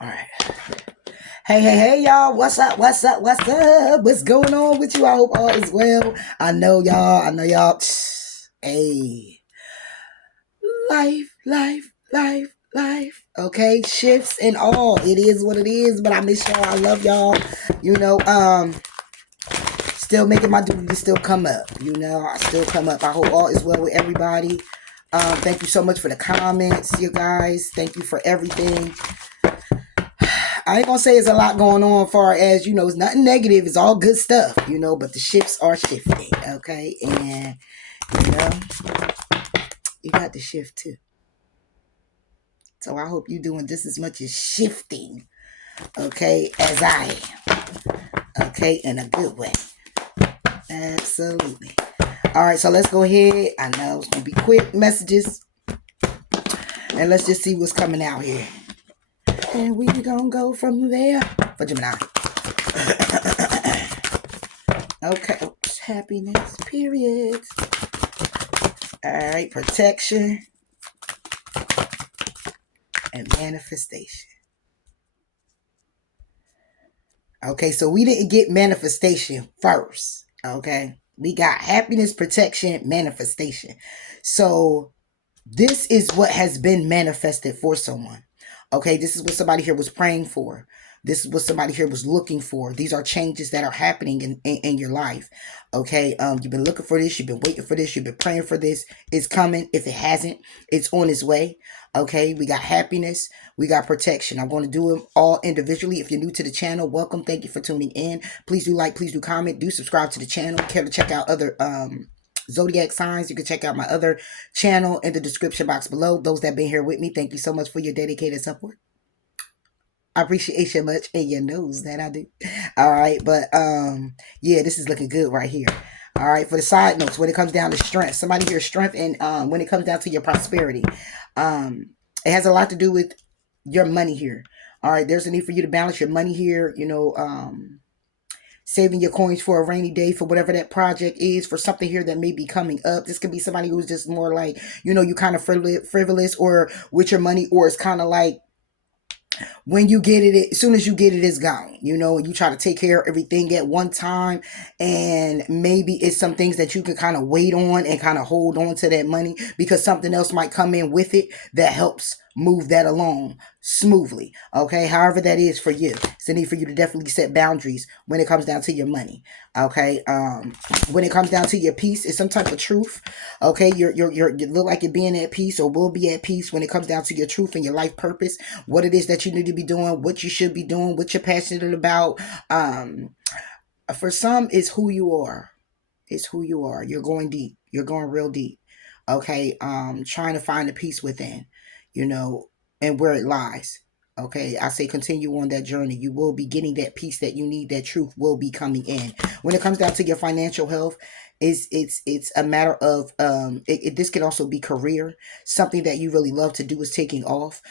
All right. Hey, y'all. What's up? What's going on with you? I hope all is well. I know y'all. Hey, life. Okay, shifts and all. It is what it is, but I miss y'all. I love y'all. You know, still making my duty to still come up. I still come up. I hope all is well with everybody. Thank you so much for the comments, you guys. Thank you for everything. I ain't gonna say it's a lot going on as far as, it's nothing negative, it's all good stuff, but the ships are shifting, okay? And, you know, you got to shift too. So I hope you're doing just as much as shifting, okay, as I am, okay, in a good way. Absolutely. All right, so let's go ahead. I know it's gonna be quick messages, and let's just see what's coming out here. And we gonna go from there for Gemini. Okay, oops, happiness, period. All right, protection and manifestation. Okay, so we didn't get manifestation first. Okay, we got happiness, protection, manifestation. So this is what has been manifested for someone. Okay, this is what somebody here was praying for. This is what somebody here was looking for. These are changes that are happening in your life. Okay, you've been looking for this. You've been waiting for this. You've been praying for this. It's coming. If it hasn't, it's on its way. Okay, we got happiness. We got protection. I'm going to do them all individually. If you're new to the channel, welcome. Thank you for tuning in. Please do like, please do comment, do subscribe to the channel. Care to check out other zodiac signs, you can check out my other channel in the description box below. Those that been here with me, thank you so much for your dedicated support. I appreciate you much, and you knows that I do. All right, but yeah, this is looking good right here. All right, for the side notes, when it comes down to strength, somebody here strength, and when it comes down to your prosperity, it has a lot to do with your money here. All right, there's a need for you to balance your money here. Saving your coins for a rainy day, for whatever that project is, for something here that may be coming up. This could be somebody who's just more like, you kind of frivolous or with your money, or it's kind of like when you get it, as soon as you get it, it's gone, and you try to take care of everything at one time. And maybe it's some things that you can kind of wait on and kind of hold on to that money because something else might come in with it that helps move that along smoothly. Okay, however that is for you, it's a need for you to definitely set boundaries when it comes down to your money. Okay, when it comes down to your peace, it's some type of truth. Okay, you look like you're being at peace or will be at peace when it comes down to your truth and your life purpose, what it is that you need to be doing, what you should be doing, what you're passionate about. For some, it's who you are. It's who you are. You're going deep. You're going real deep. Okay, trying to find the peace within, and where it lies. Okay, I say continue on that journey. You will be getting that peace that you need. That truth will be coming in. When it comes down to your financial health, it's a matter of this can also be career. Something that you really love to do is taking off.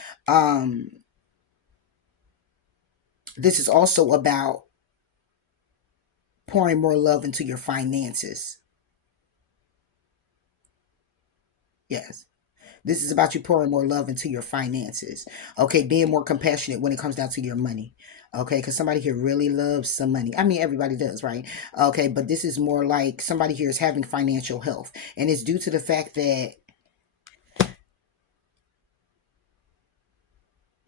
This is also about pouring more love into your finances. Yes. This is about you pouring more love into your finances. Okay, being more compassionate when it comes down to your money. Okay, because somebody here really loves some money. I mean, everybody does, right? Okay, but this is more like somebody here is having financial health. And it's due to the fact that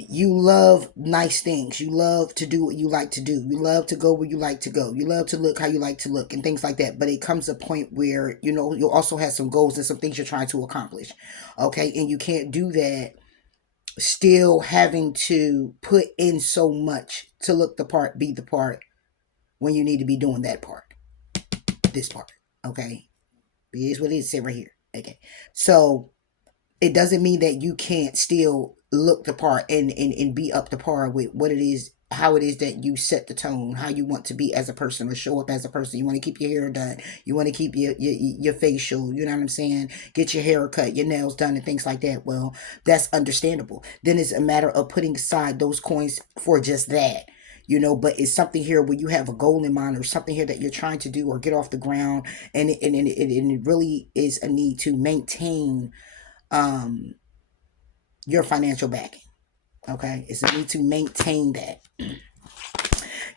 you love nice things. You love to do what you like to do. You love to go where you like to go. You love to look how you like to look and things like that. But it comes a point where, you'll also have some goals and some things you're trying to accomplish. Okay. And you can't do that still having to put in so much to look the part, be the part when you need to be doing that part, this part. Okay. It is what it is. Sit right here. Okay. So it doesn't mean that you can't still look the part and be up to par with what it is, how it is that you set the tone, how you want to be as a person or show up as a person. You want to keep your hair done. You want to keep your facial, you know what I'm saying? Get your hair cut, your nails done and things like that. Well, that's understandable. Then it's a matter of putting aside those coins for just that. But it's something here where you have a goal in mind or something here that you're trying to do or get off the ground. And it really is a need to maintain your financial backing. Okay, it's a need to maintain that.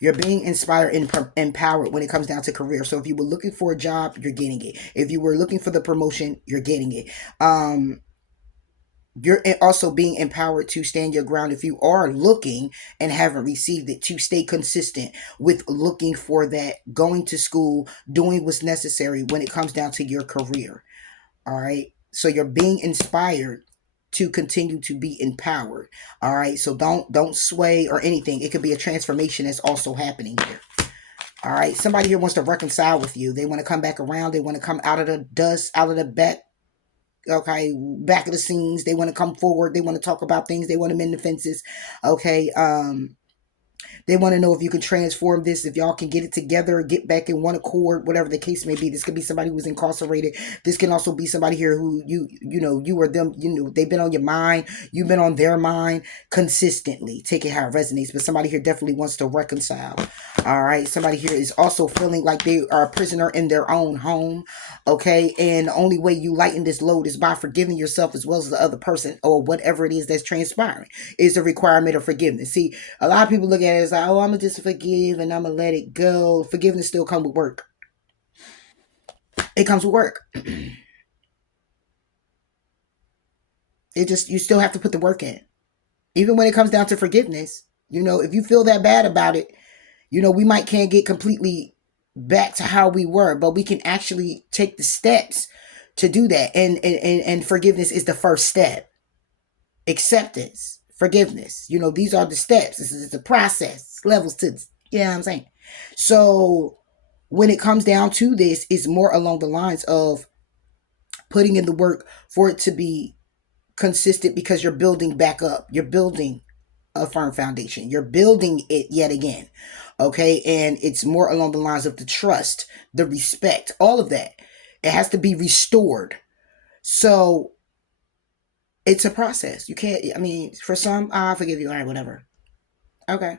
You're being inspired and empowered when it comes down to career. So if you were looking for a job, you're getting it. If you were looking for the promotion, you're getting it. You're also being empowered to stand your ground if you are looking and haven't received it, to stay consistent with looking for that, going to school, doing what's necessary when it comes down to your career. All right. So you're being inspired to continue to be empowered. All right. So don't sway or anything. It could be a transformation that's also happening here. All right. Somebody here wants to reconcile with you. They want to come back around. They want to come out of the dust, out of the back. Okay, back of the scenes. They want to come forward. They want to talk about things. They want to mend the fences. Okay. They want to know if you can transform this, if y'all can get it together, get back in one accord, whatever the case may be. This could be somebody who's incarcerated. This can also be somebody here who you or them, they've been on your mind. You've been on their mind consistently. Take it how it resonates. But somebody here definitely wants to reconcile. All right. Somebody here is also feeling like they are a prisoner in their own home. Okay. And the only way you lighten this load is by forgiving yourself as well as the other person, or whatever it is that's transpiring is a requirement of forgiveness. See, a lot of people look at it as like, oh, I'm gonna just forgive and I'm gonna let it go. Forgiveness still comes with work. It comes with work. You still have to put the work in. Even when it comes down to forgiveness, if you feel that bad about it, we might can't get completely back to how we were, but we can actually take the steps to do that. And forgiveness is the first step. Acceptance, forgiveness. These are the steps. This is the process, levels to, what I'm saying. So when it comes down to this, it's more along the lines of putting in the work for it to be consistent, because you're building back up. You're building a firm foundation. You're building it yet again. Okay. And it's more along the lines of the trust, the respect, all of that. It has to be restored. So it's a process. You can't, for some, I forgive you. All right, whatever. Okay.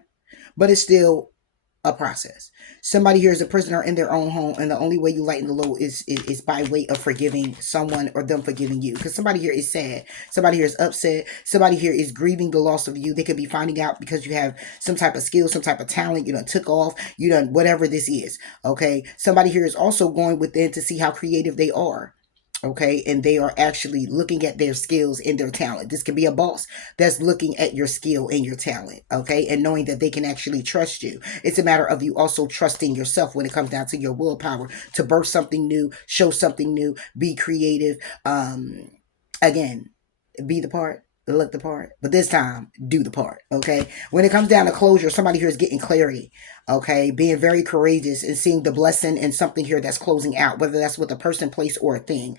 But it's still a process. Somebody here is a prisoner in their own home, and the only way you lighten the load is by way of forgiving someone or them forgiving you. Because somebody here is sad. Somebody here is upset. Somebody here is grieving the loss of you. They could be finding out because you have some type of skill, some type of talent. You done took off. You done whatever this is. Okay. Somebody here is also going within to see how creative they are. Okay, and they are actually looking at their skills and their talent. This could be a boss that's looking at your skill and your talent. Okay, and knowing that they can actually trust you. It's a matter of you also trusting yourself when it comes down to your willpower to birth something new, show something new, be creative. Again, be the part, look the part, but this time do the part. Okay, when it comes down to closure, somebody here is getting clarity. Okay, being very courageous and seeing the blessing in something here that's closing out, whether that's with a person, place, or a thing.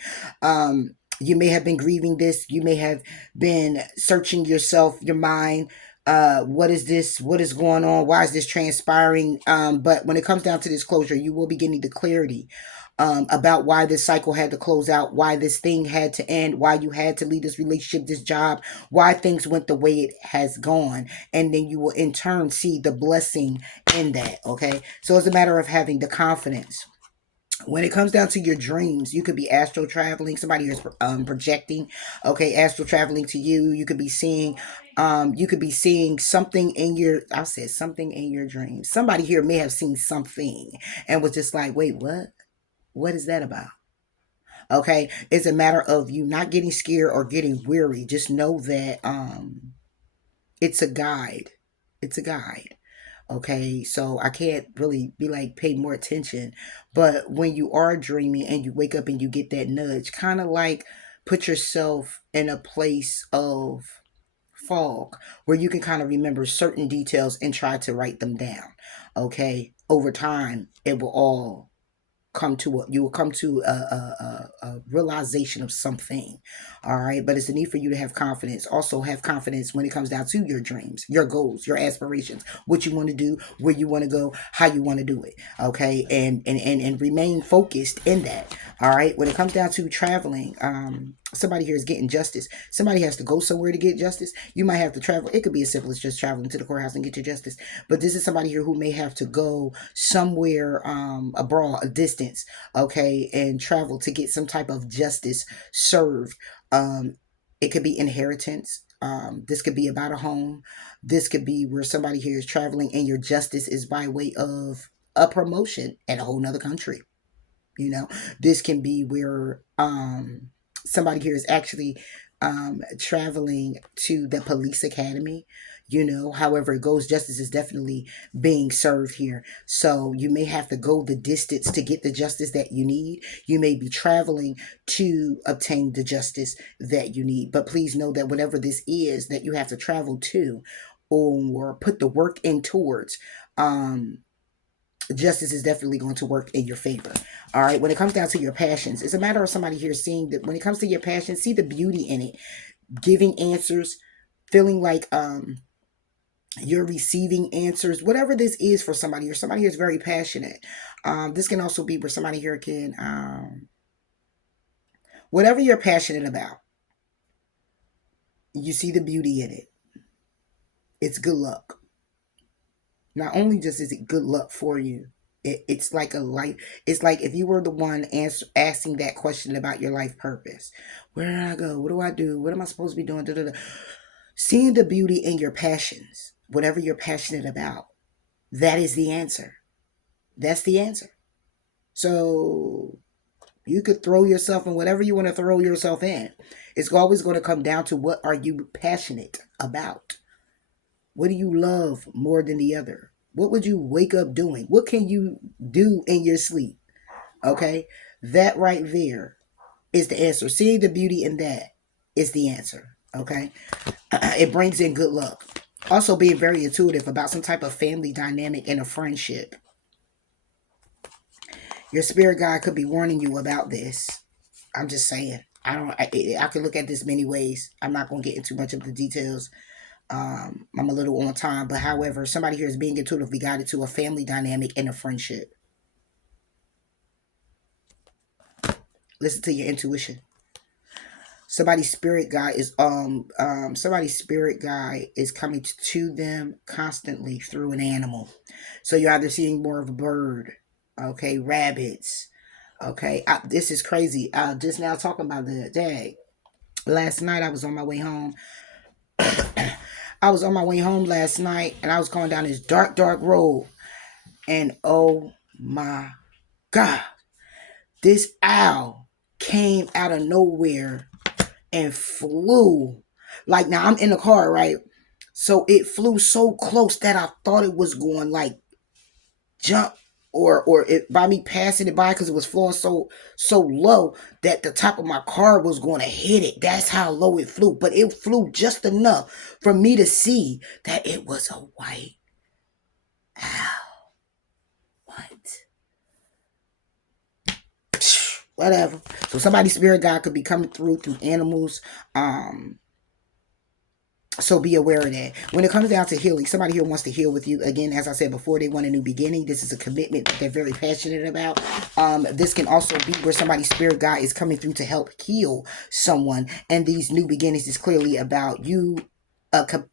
You may have been grieving this. You may have been searching yourself, your mind. What is this? What is going on? Why is this transpiring? But when it comes down to this closure, you will be getting the clarity about why this cycle had to close out, why this thing had to end, why you had to leave this relationship, this job, why things went the way it has gone. And then you will in turn see the blessing in that. Okay. So it's a matter of having the confidence. When it comes down to your dreams, you could be astral traveling. Somebody is projecting, okay, astral traveling to you. You could be seeing something in your. I said something in your dreams. Somebody here may have seen something and was just like, "Wait, what? What is that about?" Okay, it's a matter of you not getting scared or getting weary. Just know that it's a guide. It's a guide. Okay, so I can't really be like pay more attention, but when you are dreaming and you wake up and you get that nudge, kind of like put yourself in a place of fog where you can kind of remember certain details and try to write them down. Okay, over time it will all you will come to a realization of something. All right, but it's a need for you to have confidence. Also have confidence when it comes down to your dreams, your goals, your aspirations, what you want to do, where you want to go, how you want to do it. Okay, and remain focused in that. All right, when it comes down to traveling, somebody here is getting justice. Somebody has to go somewhere to get justice. You might have to travel. It could be as simple as just traveling to the courthouse and get your justice, but this is somebody here who may have to go somewhere abroad, a distance, okay, and travel to get some type of justice served. It could be inheritance. This could be about a home. This could be where somebody here is traveling and your justice is by way of a promotion in a whole nother country. You know, this can be where somebody here is actually traveling to the police academy. You know, however it goes, justice is definitely being served here. So you may have to go the distance to get the justice that you need. You may be traveling to obtain the justice that you need. But please know that whatever this is that you have to travel to or put the work in towards, justice is definitely going to work in your favor. All right. When it comes down to your passions, it's a matter of somebody here seeing that when it comes to your passion, see the beauty in it, giving answers, feeling like you're receiving answers, whatever this is for somebody, or somebody here is very passionate. This can also be where somebody here can, whatever you're passionate about, you see the beauty in it. It's good luck. Not only just is it good luck for you, it's like a life. It's like if you were the one asking that question about your life purpose. Where do I go? What do I do? What am I supposed to be doing? Da, da, da. Seeing the beauty in your passions, whatever you're passionate about, that is the answer. That's the answer. So you could throw yourself in whatever you want to throw yourself in. It's always going to come down to what are you passionate about? What do you love more than the other? What would you wake up doing? What can you do in your sleep? Okay? That right there is the answer. Seeing the beauty in that is the answer. Okay? It brings in good luck. Also being very intuitive about some type of family dynamic and a friendship. Your spirit guide could be warning you about this. I'm just saying. I could look at this many ways. I'm not going to get into much of the details. I'm a little on time, but however, somebody here is being intuitively guided to a family dynamic and a friendship. Listen to your intuition. Somebody's spirit guide is coming to them constantly through an animal. So you're either seeing more of a bird, okay, rabbits, okay. This is crazy. Just now talking about the day. Last night I was on my way home. I was on my way home last night and I was going down this dark, dark road. And oh my God, this owl came out of nowhere and flew. Like, now I'm in the car, right? So it flew so close that I thought it was going like jump or it by me passing it by because it was flowing so low that the top of my car was going to hit it. That's how low it flew. But it flew just enough for me to see that it was a white owl. What? Whatever. So somebody's spirit guide could be coming through animals. So be aware of that. When it comes down to healing, somebody here wants to heal with you. Again, as I said before, they want a new beginning. This is a commitment that they're very passionate about. This can also be where somebody's spirit guide is coming through to help heal someone. And these new beginnings is clearly about you.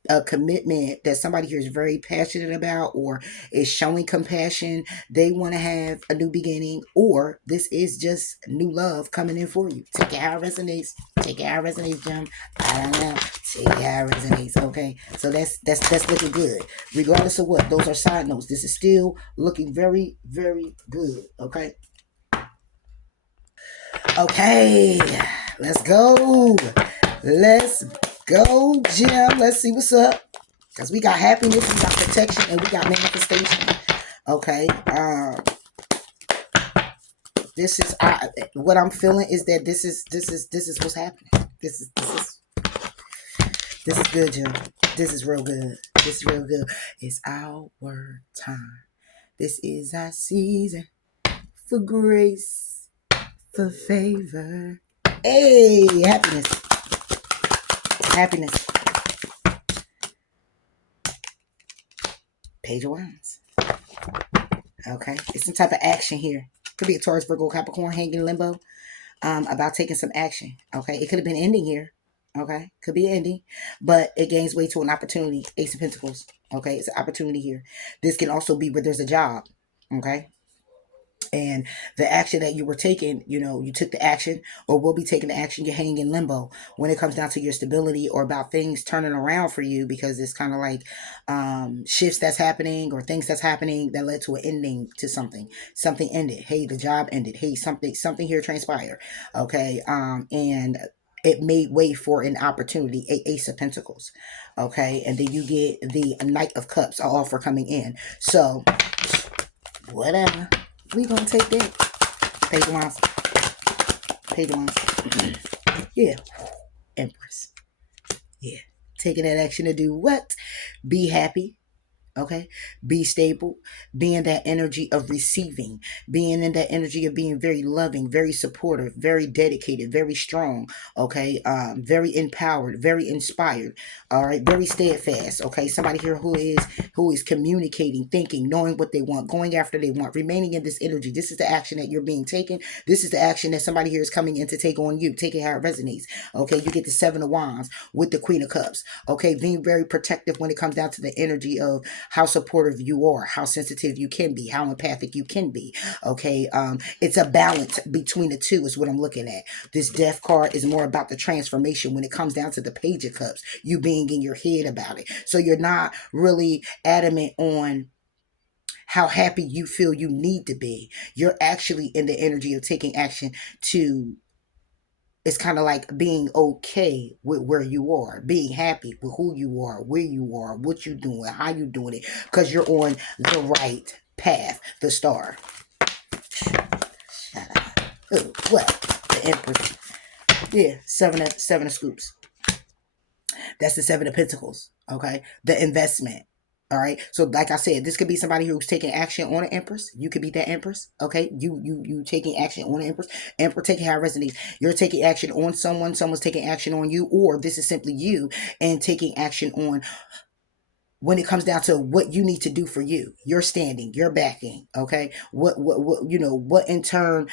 A commitment that somebody here is very passionate about or is showing compassion. They want to have a new beginning, or this is just new love coming in for you. Take it how it resonates. Take it how it resonates, Jim. I don't know. Take it how it resonates. Okay. So that's looking good. Regardless of what, those are side notes. This is still looking very, very good. Okay. Okay. Let's go. Let's go, Jim. Let's see what's up. Because we got happiness, we got protection, and we got manifestation. Okay. This is what I'm feeling is that this is what's happening. This is good, Jim. This is real good. This is real good. It's our time. This is our season for grace, for favor. Hey, happiness. Happiness. Page of Wands. Okay. It's some type of action here. Could be a Taurus, Virgo, Capricorn hanging in limbo. About taking some action. Okay. It could have been ending here. Okay. Could be an ending. But it gains way to an opportunity. Ace of Pentacles. Okay. It's an opportunity here. This can also be where there's a job. Okay. And the action that you were taking, you took the action or will be taking the action. You're hanging in limbo when it comes down to your stability or about things turning around for you, because it's kind of like shifts that's happening or things that's happening that led to an ending to something. Something ended. Hey, the job ended. Hey, something here transpired. Okay. And it made way for an opportunity, Ace of Pentacles. Okay. And then you get the Knight of Cups, a offer coming in. So whatever. We gonna take that. Pay the ones. Pay the ones. Yeah. Empress. Yeah. Taking that action to do what? Be happy. Okay. Be stable. Be in that energy of receiving. Being in that energy of being very loving, very supportive, very dedicated, very strong. Okay. Very empowered, very inspired. All right. Very steadfast. Okay. Somebody here who is communicating, thinking, knowing what they want, going after they want, remaining in this energy. This is the action that you're being taken. This is the action that somebody here is coming in to take on you. Take it how it resonates. Okay. You get the Seven of Wands with the Queen of Cups. Okay. Being very protective when it comes down to the energy of how supportive you are, how sensitive you can be, how empathic you can be. Okay. It's a balance between the two is what I'm looking at. This Death card is more about the transformation when it comes down to the Page of Cups, you being in your head about it. So you're not really adamant on how happy you feel you need to be. You're actually in the energy of taking action to, it's kind of like being okay with where you are, being happy with who you are, where you are, what you're doing, how you doing it, because you're on the right path. The star. Shut up. Ooh, what? The Empress. Yeah, seven of scoops. That's the Seven of Pentacles. Okay, the investment. All right. So, like I said, this could be somebody who's taking action on an Empress. You could be that Empress. Okay. You taking action on an Empress. Emperor taking how it resonates. You're taking action on someone. Someone's taking action on you, or this is simply you and taking action on when it comes down to what you need to do for you, your standing, your backing. Okay. What in turn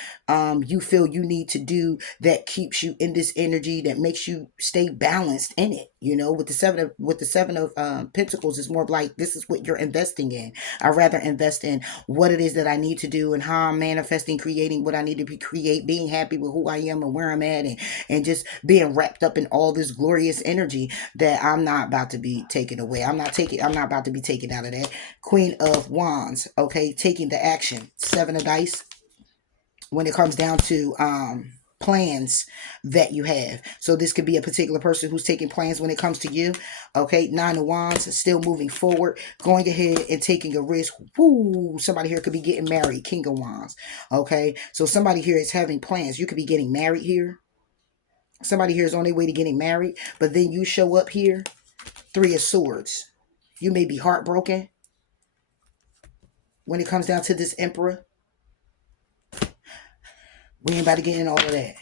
you feel you need to do that keeps you in this energy, that makes you stay balanced in it. With the seven of Pentacles, is more like this is what you're investing in. I rather invest in what it is that I need to do and how I'm manifesting, creating what I need to create, being happy with who I am and where I'm at, and just being wrapped up in all this glorious energy that I'm not about to be taken away. I'm not about to be taken out of that. Queen of Wands, okay, taking the action. Seven of Dice when it comes down to plans that you have. So this could be a particular person who's taking plans when it comes to you. Okay, Nine of Wands, still moving forward, going ahead and taking a risk. Woo! Somebody here could be getting married. King of Wands. Okay, so somebody here is having plans. You could be getting married here. Somebody here is on their way to getting married, but then you show up here. Three of Swords. You may be heartbroken when it comes down to this Emperor. We ain't about to get in all of that,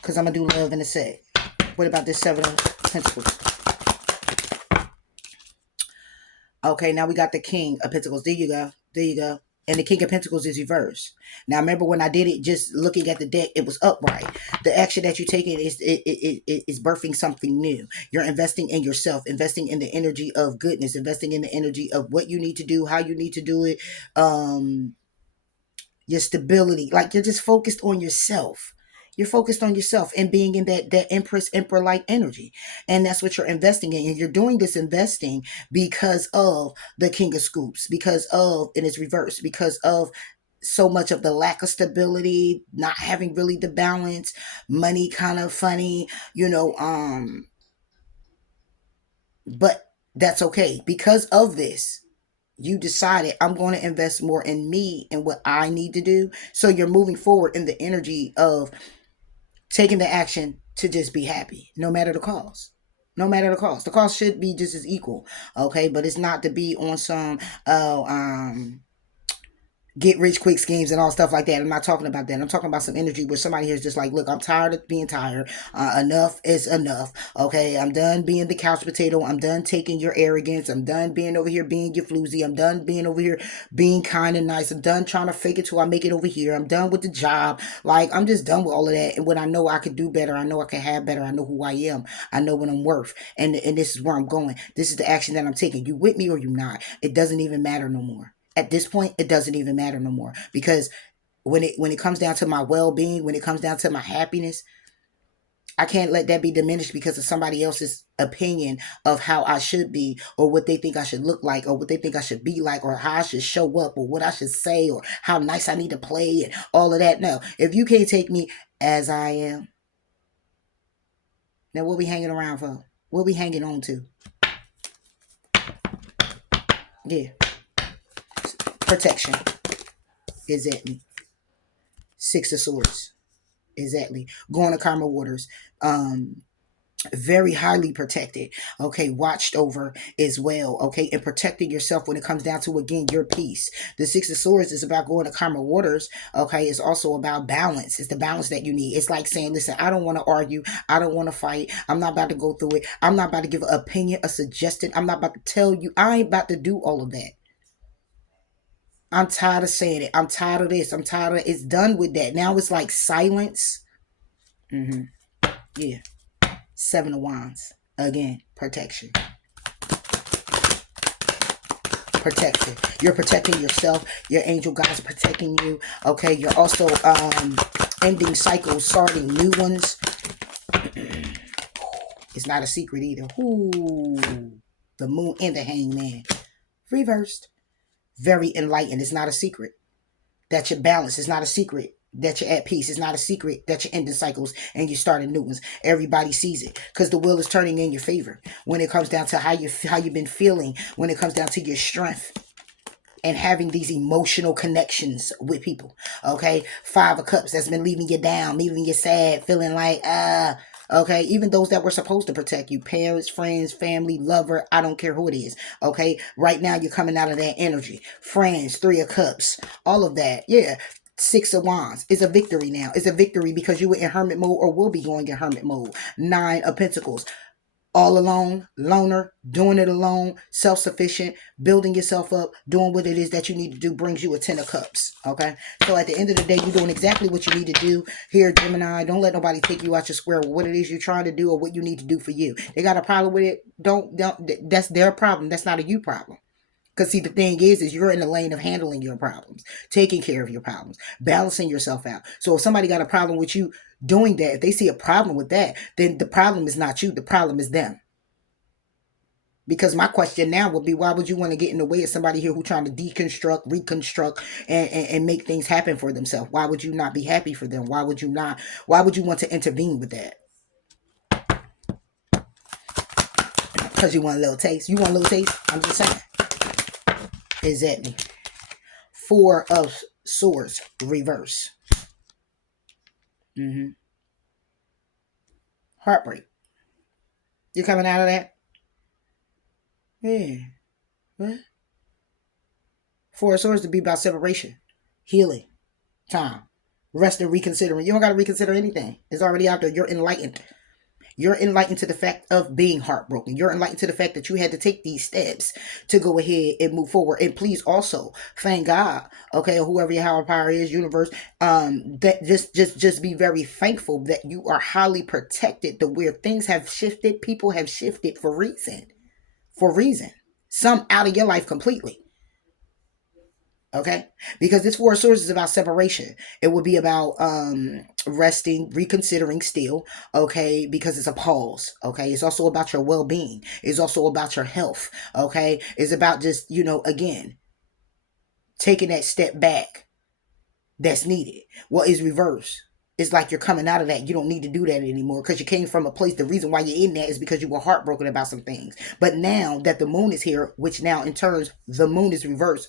because I'm going to do love in a sec. What about this Seven of Pentacles? Okay, now we got the King of Pentacles. There you go. There you go. And the King of Pentacles is reversed. Now, remember when I did it, just looking at the deck, it was upright. The action that you're taking is birthing something new. You're investing in yourself, investing in the energy of goodness, investing in the energy of what you need to do, how you need to do it, your stability. Like, you're just focused on yourself. You're focused on yourself and being in that emperor like energy. And that's what you're investing in. And you're doing this investing because of the King of Scoops, because of, and it's reversed, because of so much of the lack of stability, not having really the balance, money kind of funny, but that's okay. Because of this, you decided, I'm going to invest more in me and what I need to do. So you're moving forward in the energy of taking the action to just be happy, no matter the cost. No matter the cost. The cost should be just as equal. Okay. But it's not to be on some, get rich quick schemes and all stuff like that. I'm not talking about that. I'm talking about some energy where somebody here is just like, look, I'm tired of being tired. Enough is enough. Okay, I'm done being the couch potato. I'm done taking your arrogance. I'm done being over here being your floozy. I'm done being over here being kind and nice. I'm done trying to fake it till I make it over here. I'm done with the job. Like, I'm just done with all of that. And when I know I could do better, I know I can have better. I know who I am. I know what I'm worth. And this is where I'm going. This is the action that I'm taking. You with me or you not? It doesn't even matter no more. At this point, it doesn't even matter no more, because when it comes down to my well-being, when it comes down to my happiness, I can't let that be diminished because of somebody else's opinion of how I should be, or what they think I should look like, or what they think I should be like, or how I should show up, or what I should say, or how nice I need to play, and all of that. No, if you can't take me as I am, then what we hanging around for? What we hanging on to? Yeah, protection. Exactly. Six of Swords. Exactly. Going to karma waters. Very highly protected, okay, watched over as well, okay, and protecting yourself when it comes down to, again, your peace. The Six of Swords is about going to karma waters, okay. It's also about balance. It's the balance that you need. It's like saying, listen, I don't want to argue, I don't want to fight, I'm not about to go through it, I'm not about to give an opinion, a suggestion, I'm not about to tell you, I ain't about to do all of that. I'm tired of saying it, I'm tired of this, I'm tired of it's done with that. Now it's like silence. Yeah. Seven of Wands. Again, protection. Protection. You're protecting yourself. Your angel guides are protecting you. Okay. You're also ending cycles, starting new ones. It's not a secret either. Ooh. The Moon and the Hangman. Reversed. Very enlightened. It's not a secret. That you're balanced. It's not a secret that you're at peace. It's not a secret that you're ending cycles and you're starting new ones. Everybody sees it because the wheel is turning in your favor when it comes down to how you've been feeling, when it comes down to your strength and having these emotional connections with people. Okay, Five of Cups that's been leaving you down, leaving you sad, feeling like okay, even those that were supposed to protect you, parents, friends, family, lover, I don't care who it is. Okay, right now you're coming out of that energy. Friends, Three of Cups, all of that. Yeah. Six of Wands is a victory now. It's a victory because you were in hermit mode or will be going in hermit mode. Nine of Pentacles. All alone, loner, doing it alone, self-sufficient, building yourself up, doing what it is that you need to do brings you a Ten of Cups, okay? So at the end of the day, you're doing exactly what you need to do here, Gemini. Don't let nobody take you out your square with what it is you're trying to do or what you need to do for you. They got a problem with it, don't, that's their problem. That's not a you problem. Because see, the thing is you're in the lane of handling your problems, taking care of your problems, balancing yourself out. So if somebody got a problem with you doing that, if they see a problem with that, then the problem is not you. The problem is them. Because my question now would be, why would you want to get in the way of somebody here who's trying to deconstruct, reconstruct, and make things happen for themselves? Why would you not be happy for them? Why would you not? Why would you want to intervene with that? Because you want a little taste. You want a little taste? I'm just saying. Exactly. Four of Swords, reverse. Heartbreak. You're coming out of that? Yeah. What? Four of Swords to be about separation, healing, time, rest and reconsidering. You don't got to reconsider anything. It's already out there. You're enlightened. You're enlightened to the fact of being heartbroken. You're enlightened to the fact that you had to take these steps to go ahead and move forward. And please also thank God, okay, or whoever your higher power is, universe, that just be very thankful that you are highly protected. The where things have shifted, people have shifted for reason. For reason. Some out of your life completely. Okay, because this Four of Swords is about separation. It would be about resting, reconsidering still. Okay, because it's a pause. Okay, it's also about your well-being. It's also about your health. Okay, it's about just, again, taking that step back that's needed. What is reverse? It's like you're coming out of that. You don't need to do that anymore because you came from a place. The reason why you're in that is because you were heartbroken about some things. But now that the moon is here, which now in turns the moon is reversed,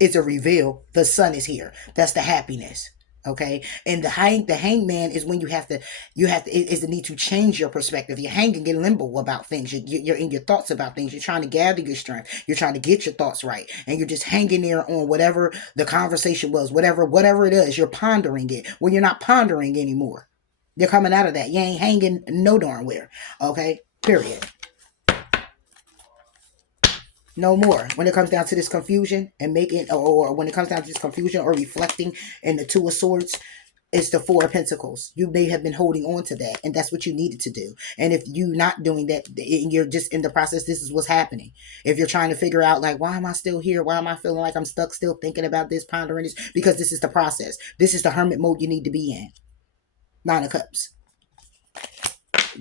it's a reveal. The sun is here. That's the happiness. Okay, and the hangman is when you have to is the need to change your perspective. You're hanging in limbo about things. You're in your thoughts about things. You're trying to gather your strength. You're trying to get your thoughts right, and you're just hanging there on whatever the conversation was, whatever it is. You're pondering it. Well, you're not pondering anymore. You're coming out of that. You ain't hanging no darn where. Okay, period. No more. When it comes down to this confusion and making, or when it comes down to this confusion or reflecting in the Two of Swords, It's the Four of Pentacles. You may have been holding on to that, and that's what you needed to do. And if you're not doing that, and you're just in the process, this is what's happening. If you're trying to figure out, like, why am I still here? Why am I feeling like I'm stuck still thinking about this, pondering this? Because this is the process. This is the hermit mode you need to be in. Nine of Cups.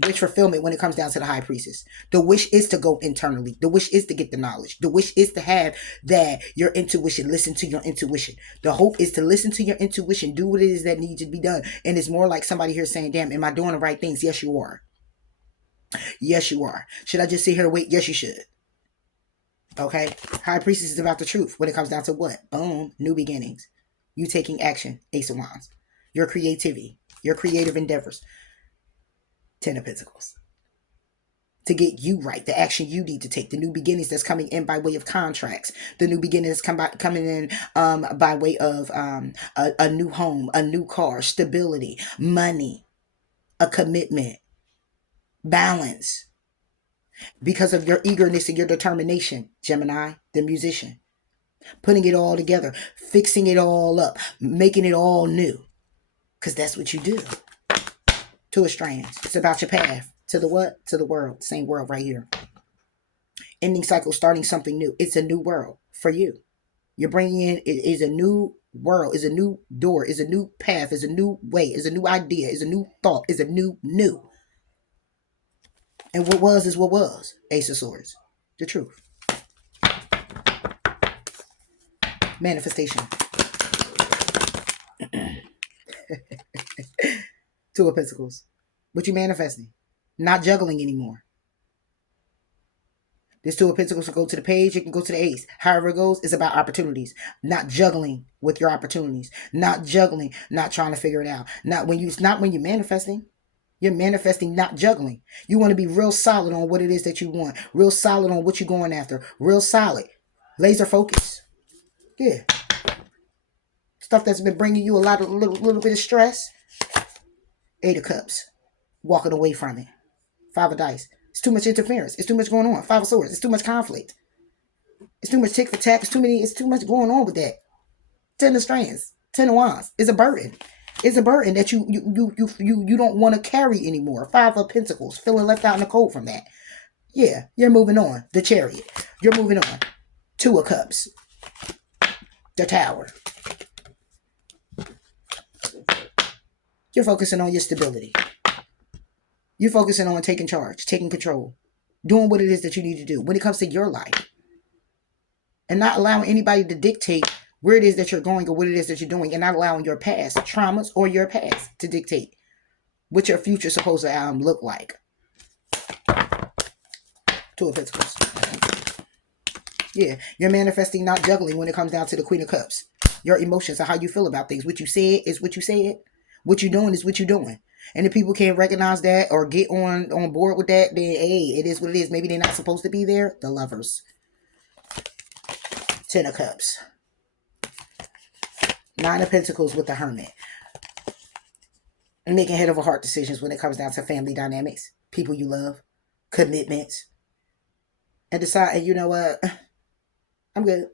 Wish fulfillment when it comes down to the High Priestess. The wish is to go internally. The wish is to get the knowledge. The wish is to have that your intuition. Listen to your intuition. The hope is to listen to your intuition. Do what it is that needs to be done. And it's more like somebody here saying, damn, am I doing the right things? Yes, you are. Yes, you are. Should I just sit here and wait? Yes, you should. Okay? High Priestess is about the truth when it comes down to what? Boom. New beginnings. You taking action. Ace of Wands. Your creativity. Your creative endeavors. Ten of Pentacles. To get you right, the action you need to take, the new beginnings that's coming in by way of contracts, the new beginnings coming in by way of a new home, a new car, stability, money, a commitment, balance, because of your eagerness and your determination, Gemini, the musician, putting it all together, fixing it all up, making it all new, because that's what you do. Two of Strands. It's about your path to the what? To the world. Same world right here. Ending cycle, starting something new. It's a new world for you. You're bringing in, it is a new world, is a new door, is a new path, is a new way, is a new idea, is a new thought, is a new. And what was is what was. Ace of Swords. The truth. Manifestation. Two of Pentacles. What you manifesting? Not juggling anymore. This Two of Pentacles will go to the page. It can go to the ace. However it goes, it's about opportunities. Not juggling with your opportunities. Not juggling. Not trying to figure it out. It's not when you're manifesting. You're manifesting, not juggling. You want to be real solid on what it is that you want. Real solid on what you're going after. Real solid. Laser focus. Yeah. Stuff that's been bringing you a little bit of stress. Eight of Cups. Walking away from it. Five of Dice. It's too much interference. It's too much going on. Five of Swords. It's too much conflict. It's too much tick for tack. It's too much going on with that. Ten of Strands. Ten of Wands. It's a burden. It's a burden that you don't want to carry anymore. Five of Pentacles. Feeling left out in the cold from that. Yeah, you're moving on. The Chariot. You're moving on. Two of Cups. The Tower. You're focusing on your stability. You're focusing on taking charge, taking control, doing what it is that you need to do when it comes to your life. And not allowing anybody to dictate where it is that you're going or what it is that you're doing, and not allowing your past traumas or your past to dictate what your future is supposed to look like. Two of Pentacles. Yeah, you're manifesting, not juggling when it comes down to the Queen of Cups. Your emotions are how you feel about things. What you said is what you said. What you're doing is what you're doing. And if people can't recognize that or get on board with that, then hey, it is what it is. Maybe they're not supposed to be there. The Lovers. Ten of Cups. Nine of Pentacles with the Hermit. And making head over heart decisions when it comes down to family dynamics, people you love, commitments. And deciding, you know what, I'm good.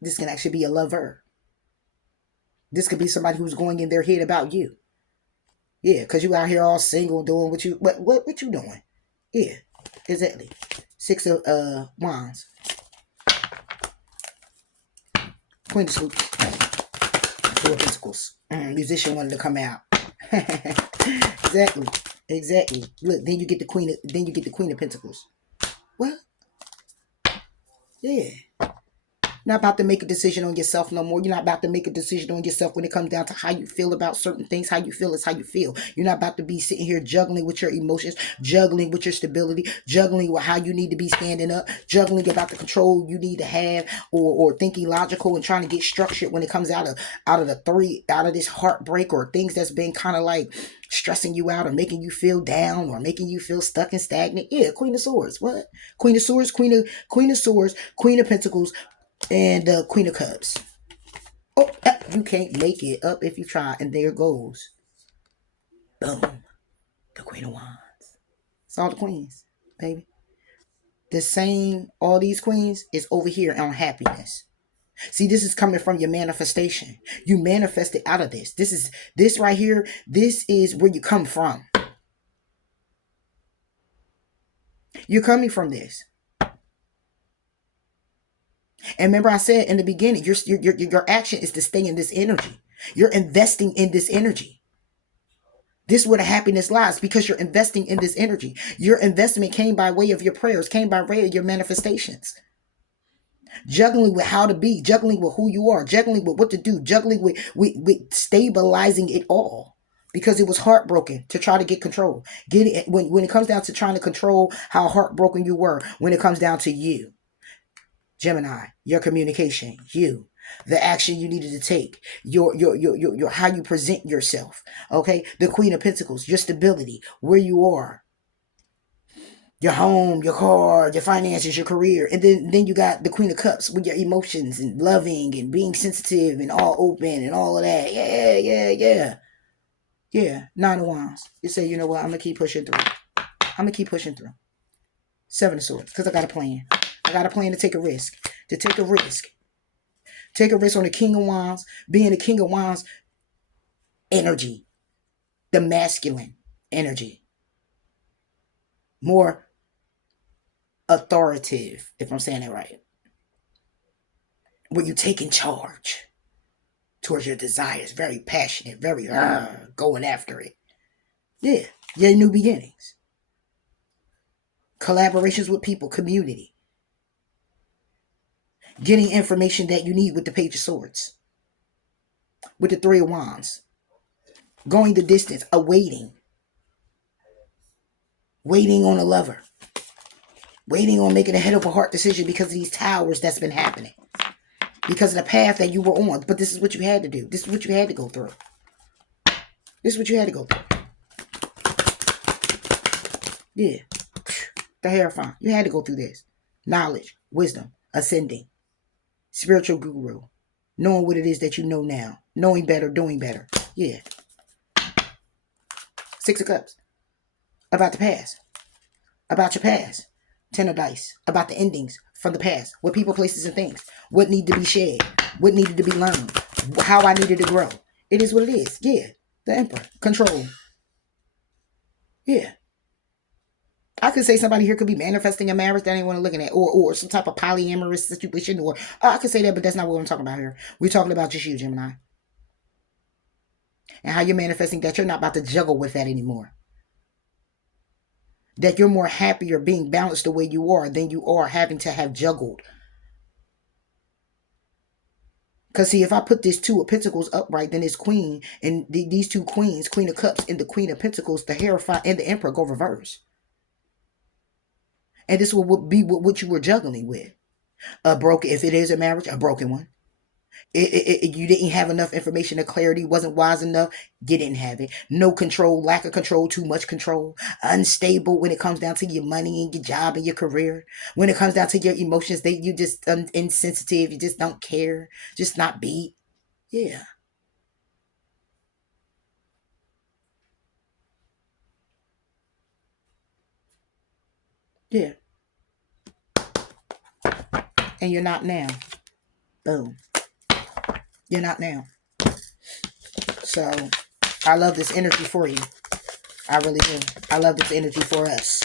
This can actually be a lover. This could be somebody who's going in their head about you. Yeah, because you out here all single doing what you doing. Yeah, exactly. Six of Wands. Queen of Scoops. Two of Pentacles. Musician wanted to come out. Exactly. Look, then you get the Queen of Pentacles. What? Yeah. Not about to make a decision on yourself no more. You're not about to make a decision on yourself when it comes down to how you feel about certain things. How you feel is how you feel. You're not about to be sitting here juggling with your emotions, juggling with your stability, juggling with how you need to be standing up, juggling about the control you need to have, or thinking logical and trying to get structured when it comes out of this heartbreak or things that's been kind of like stressing you out or making you feel down or making you feel stuck and stagnant. Yeah, Queen of Swords. What? Queen of Swords, Queen of Swords, Queen of Pentacles, and the Queen of Cups. Oh, you can't make it up if you try. And there goes. Boom. The Queen of Wands. It's all the queens, baby. The same, all these queens is over here on happiness. See, this is coming from your manifestation. You manifested out of this. This right here. This is where you come from. You're coming from this. And remember, I said in the beginning, your action is to stay in this energy. You're investing in this energy. This is where the happiness lies, because you're investing in this energy. Your investment came by way of your prayers, came by way of your manifestations. Juggling with how to be, juggling with who you are, juggling with what to do, juggling with stabilizing it all. Because it was heartbroken to try to get control. When it comes down to trying to control how heartbroken you were, when it comes down to you, Gemini, your communication, you, the action you needed to take, your how you present yourself. Okay, the Queen of Pentacles, your stability, where you are, your home, your car, your finances, your career. And then you got the Queen of Cups with your emotions and loving and being sensitive and all open and all of that. Yeah. Nine of Wands. You say, you know what, I'm gonna keep pushing through. Seven of Swords, because I got a plan. I got a plan to take a risk. Take a risk on the King of Wands, being the King of Wands energy, the masculine energy, more authoritative, if I'm saying that right, where you taking charge towards your desires, very passionate, very going after it. Yeah, your new beginnings, collaborations with people, community, getting information that you need with the Page of Swords, with the Three of Wands, going the distance, waiting on a lover, waiting on making a head over heart decision because of these towers that's been happening, because of the path that you were on. But this is what you had to do. This is what you had to go through. Yeah. The Hierophant. You had to go through this. Knowledge, wisdom, ascending, spiritual guru, knowing what it is that you know now, knowing better, doing better. Yeah. Six of Cups. About the past. About your past. Ten of Dice. About the endings from the past. What people, places, and things. What need to be shared. What needed to be learned. How I needed to grow. It is what it is. Yeah. The Emperor. Control. Yeah. I could say somebody here could be manifesting a marriage that ain't want to looking at, or some type of polyamorous situation, or I could say that, but that's not what I'm talking about here. We're talking about just you, Gemini, and how you're manifesting that you're not about to juggle with that anymore. That you're more happier being balanced the way you are than you are having to have juggled. Because see, if I put this Two of Pentacles upright, then it's Queen, and these two queens, Queen of Cups and the Queen of Pentacles, the Hierophant and the Emperor go reverse. And this will be what you were juggling with. If it is a marriage, a broken one. You didn't have enough information or clarity, wasn't wise enough, you didn't have it. No control, lack of control, too much control. Unstable when it comes down to your money and your job and your career. When it comes down to your emotions, you just insensitive, you just don't care, just not beat. Yeah. Yeah. And you're not now. Boom. You're not now. So I love this energy for you. I really do. I love this energy for us.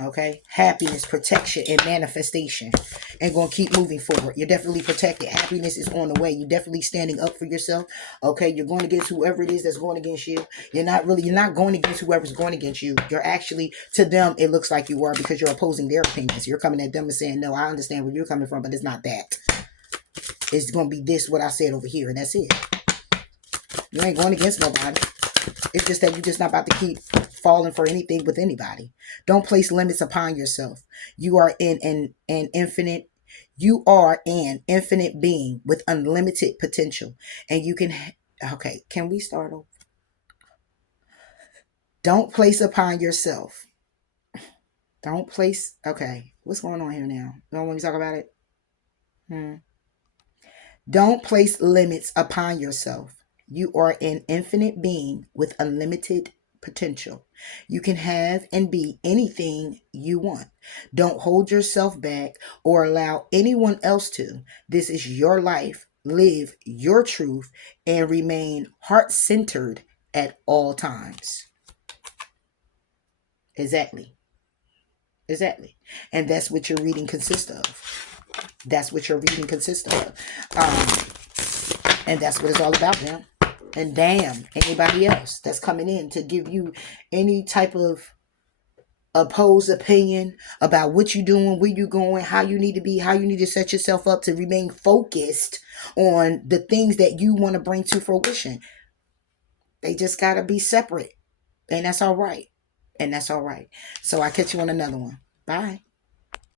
Okay? Happiness, protection, and manifestation. And going to keep moving forward. You're definitely protected. Happiness is on the way. You're definitely standing up for yourself. Okay? You're going against whoever it is that's going against you. You're not going against whoever's going against you. You're actually, to them, it looks like you are, because you're opposing their opinions. You're coming at them and saying, no, I understand where you're coming from, but it's not that. It's going to be this, what I said over here, and that's it. You ain't going against nobody. It's just that you're just not about to keep falling for anything with anybody. Don't place limits upon yourself. You are an infinite being with unlimited potential. And you can, okay, can we start over? Don't place upon yourself. Okay, what's going on here now? You don't want me to talk about it? Don't place limits upon yourself. You are an infinite being with unlimited potential. You can have and be anything you want. Don't hold yourself back or allow anyone else to. This is your life. Live your truth and remain heart centered at all times. Exactly. Exactly. And that's what your reading consists of. That's what your reading consists of. And that's what it's all about now. And damn anybody else that's coming in to give you any type of opposed opinion about what you're doing, where you're going, how you need to be, how you need to set yourself up to remain focused on the things that you want to bring to fruition. They just got to be separate. And that's all right. And that's all right. So I'll catch you on another one. Bye.